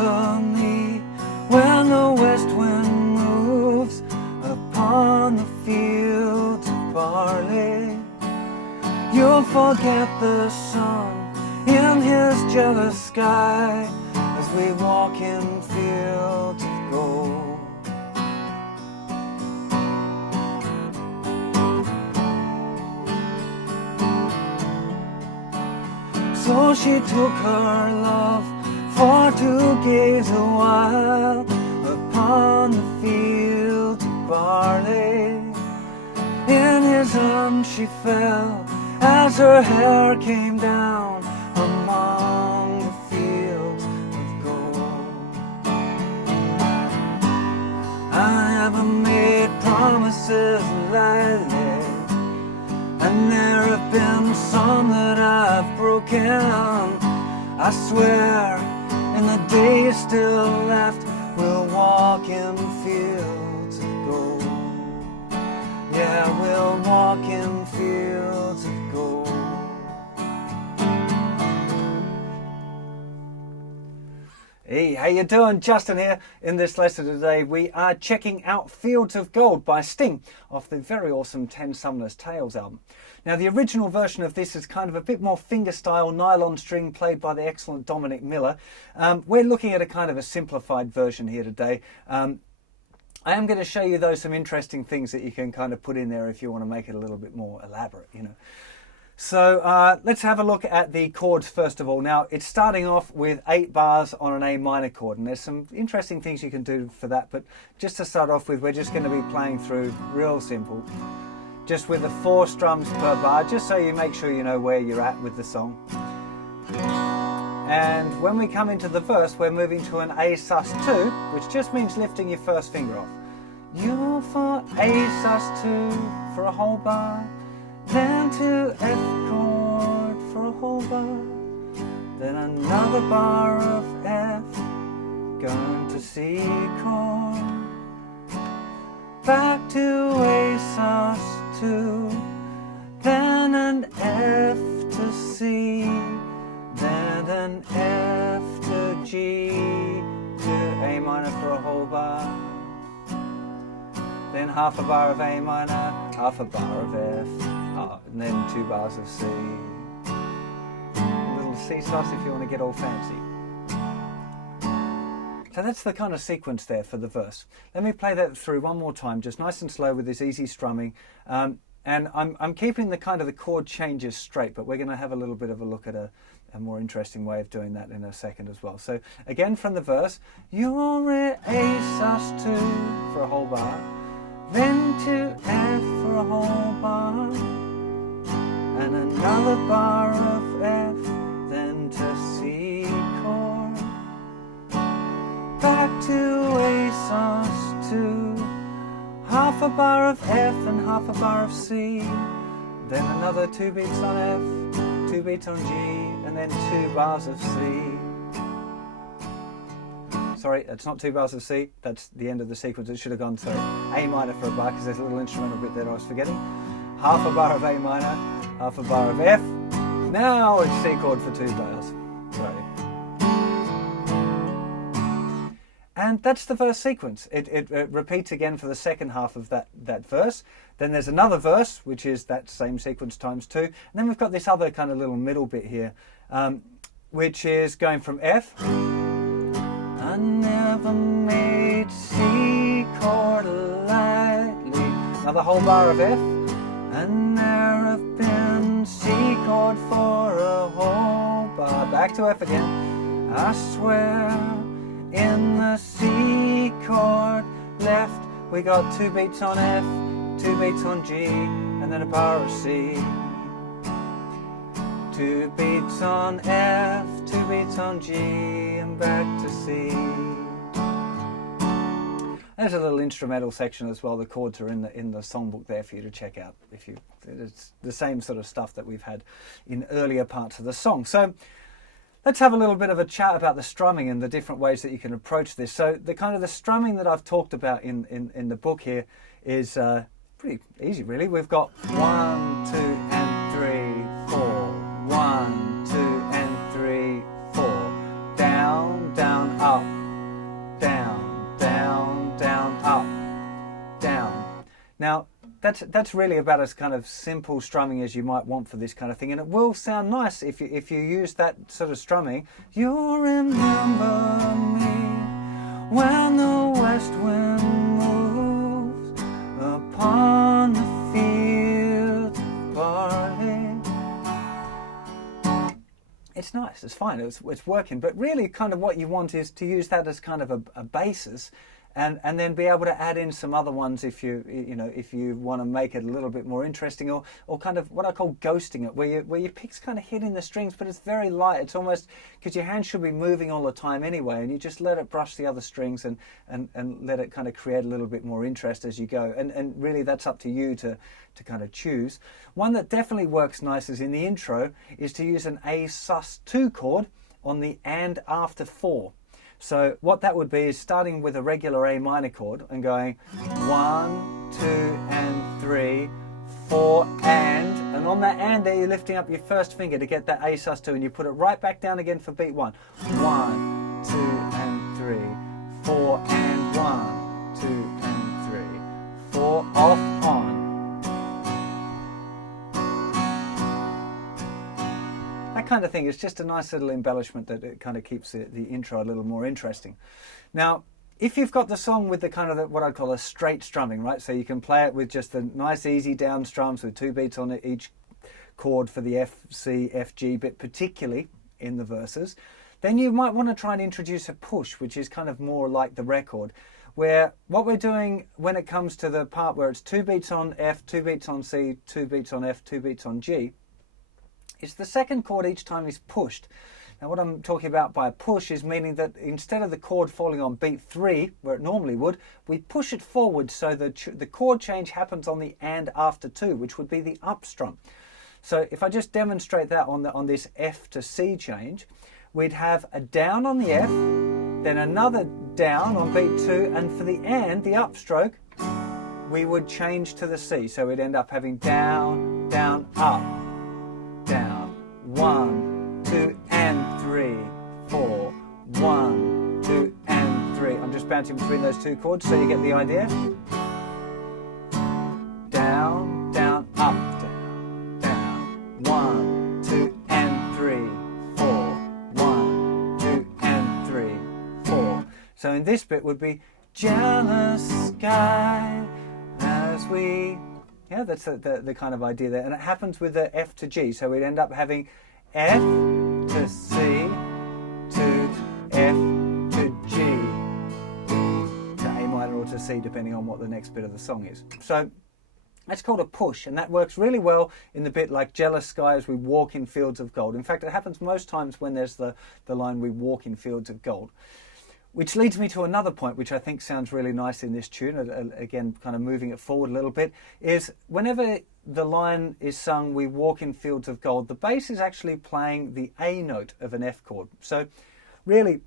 remember me when the west wind moves upon the fields of barley. You'll forget the sun in his jealous sky as we walk in fields of gold. So she took her love for to gaze a while upon the fields of barley. In his arms she fell as her hair came down among the fields of gold. I never made promises lightly, and there have been some that I've broken. I swear in the days still left we'll walk in fields of gold. Yeah, we'll walk in fields of gold. Hey, how you doing? Justin here. In this lesson today we are checking out Fields of Gold by Sting off the very awesome 10 Summoner's Tales album. Now the original version of this is kind of a bit more fingerstyle nylon string played by the excellent Dominic Miller. We're looking at a kind of a simplified version here today. I am going to show you though some interesting things that you can kind of put in there if you want to make it a little bit more elaborate, you know. So let's have a look at the chords first of all. Now it's starting off with 8 bars on an A minor chord, and there's some interesting things you can do for that, but just to start off with, we're just going to be playing through real simple, just with the 4 strums per bar, just so you make sure you know where you're at with the song. And when we come into the verse, we're moving to an A sus2, which just means lifting your first finger off. U for A sus2 for a whole bar, then to F chord for a whole bar, then another bar of F, going to C chord, back to A sus2, then an F to C, then an F to G, to A minor for a whole bar, then half a bar of A minor, half a bar of F, and then 2 bars of C. A little C sus if you want to get all fancy. So that's the kind of sequence there for the verse. Let me play that through one more time, just nice and slow with this easy strumming. And I'm keeping the kind of the chord changes straight, but we're going to have a little bit of a look at a more interesting way of doing that in a second as well. So again from the verse, you're A sus2 for a whole bar, then to F for a whole bar, and another bar of F, then to C chord, back to A sus2, half a bar of F and half a bar of C, then another 2 beats on F, 2 beats on G, and then 2 bars of C. Sorry, that's not 2 bars of C, that's the end of the sequence. It should have gone to A minor for a bar because there's a little instrumental bit there I was forgetting. Half a bar of A minor, half a bar of F. Now it's C chord for 2 bars. Sorry. And that's the verse sequence. It repeats again for the second half of that verse. Then there's another verse, which is that same sequence times 2. And then we've got this other kind of little middle bit here, which is going from F. I never made C chord lightly. Another whole bar of F. And there have been C chord for a whole bar. Back to F again. I swear in the C chord left we got 2 beats on F, 2 beats on G, and then a bar of C. 2 beats on F, 2 beats on G, and back to C. There's a little instrumental section as well. The chords are in the songbook there for you to check out. It's the same sort of stuff that we've had in earlier parts of the song. So let's have a little bit of a chat about the strumming and the different ways that you can approach this. So the kind of the strumming that I've talked about in the book here is pretty easy, really. We've got 1, 2, and 3, 4. 1, 2, and 3, 4. Down, down, up. Now, that's really about as kind of simple strumming as you might want for this kind of thing, and it will sound nice if you use that sort of strumming. You'll remember me when the west wind moves upon the fields of barley. It's nice, it's fine, it's working, but really kind of what you want is to use that as kind of a basis. And then be able to add in some other ones if you want to make it a little bit more interesting, or kind of what I call ghosting it, where your pick's kind of hitting the strings, but it's very light. It's almost because your hand should be moving all the time anyway, and you just let it brush the other strings and let it kind of create a little bit more interest as you go. And really that's up to you to kind of choose. One that definitely works nice is in the intro is to use an A sus2 chord on the and after 4. So what that would be is starting with a regular A minor chord and going 1, 2 and 3, 4 and on that and there you're lifting up your first finger to get that A sus2, and you put it right back down again for beat 1. 1, 2 and 3, 4 and 1, 2 and 3, 4 off on. That kind of thing is just a nice little embellishment that it kind of keeps the intro a little more interesting. Now, if you've got the song with the kind of what I'd call a straight strumming, right? So you can play it with just the nice easy down strums with 2 beats on each chord for the F, C, F, G bit, particularly in the verses, then you might want to try and introduce a push, which is kind of more like the record, where what we're doing when it comes to the part where it's 2 beats on F, 2 beats on C, 2 beats on F, 2 beats on G, it's the second chord each time is pushed. Now what I'm talking about by push is meaning that instead of the chord falling on beat 3, where it normally would, we push it forward so the chord change happens on the and after 2, which would be the up strum. So if I just demonstrate that on this F to C change, we'd have a down on the F, then another down on beat 2, and for the and, the upstroke, we would change to the C. So we'd end up having down, down, up. Down, 1, 2 and 3, 4, 1, 2 and 3. I'm just bouncing between those 2 chords so you get the idea. Down, down, up, down, down, 1, 2 and 3, 4, 1, 2 and 3, 4. So in this bit would be jealous sky as we... Yeah, that's the kind of idea there. And it happens with the F to G. So we'd end up having F to C to F to G to A minor or to C, depending on what the next bit of the song is. So that's called a push, and that works really well in the bit like Jealous Sky as we walk in fields of gold. In fact, it happens most times when there's the line we walk in fields of gold. Which leads me to another point which I think sounds really nice in this tune, again kind of moving it forward a little bit, is whenever the line is sung, we walk in fields of gold, the bass is actually playing the A note of an F chord. So really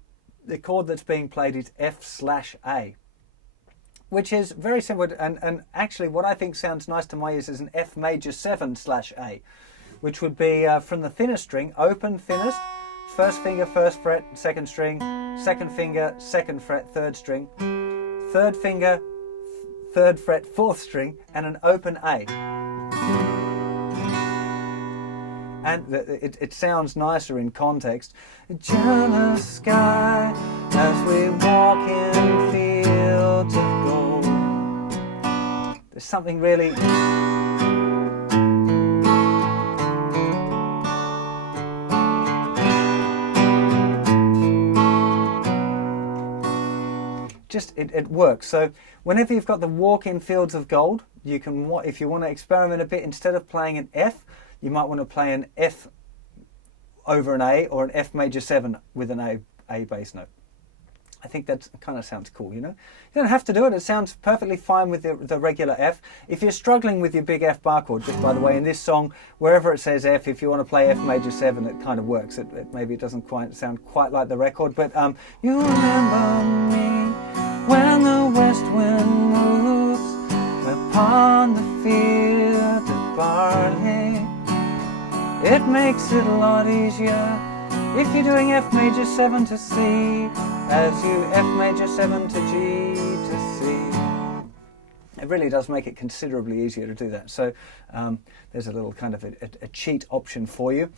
the chord that's being played is F/A, which is very simple, and actually what I think sounds nice to my ears is an F major 7/A, which would be from the thinnest string, open thinnest, first finger, first fret, second string, second finger, second fret, third string, third finger, third fret, fourth string, and an open A. And it sounds nicer in context. Jealous sky as we walk in fields of gold. There's something really... It works. So whenever you've got the walk in fields of gold, you can, if you want to experiment a bit, instead of playing an F, you might want to play an F over an A, or an F major 7 with an A bass note. I think that kind of sounds cool, you know. You don't have to do it. It sounds perfectly fine with the regular F. If you're struggling with your big F bar chord, just by the way, in this song, wherever it says F, if you want to play F major 7, it kind of works. Maybe it doesn't quite sound quite like the record, but you remember me when the west wind moves upon the field of barley. It makes it a lot easier if you're doing F major 7 to C as you F major 7 to G to C. It really does make it considerably easier to do that. So there's a little kind of a cheat option for you.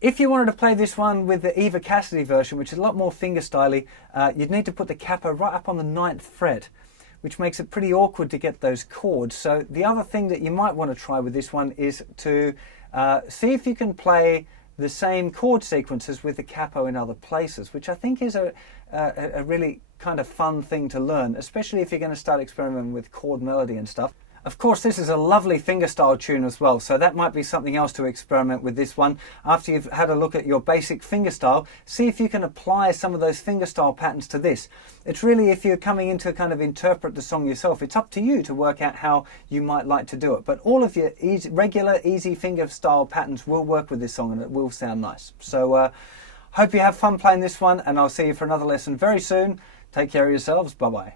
If you wanted to play this one with the Eva Cassidy version, which is a lot more fingerstyley, you'd need to put the capo right up on the 9th fret, which makes it pretty awkward to get those chords. So the other thing that you might want to try with this one is to see if you can play the same chord sequences with the capo in other places, which I think is a really kind of fun thing to learn, especially if you're going to start experimenting with chord melody and stuff. Of course, this is a lovely fingerstyle tune as well, so that might be something else to experiment with this one. After you've had a look at your basic fingerstyle, see if you can apply some of those fingerstyle patterns to this. It's really, if you're coming in to kind of interpret the song yourself, it's up to you to work out how you might like to do it. But all of your regular, easy fingerstyle patterns will work with this song and it will sound nice. So hope you have fun playing this one, and I'll see you for another lesson very soon. Take care of yourselves. Bye-bye.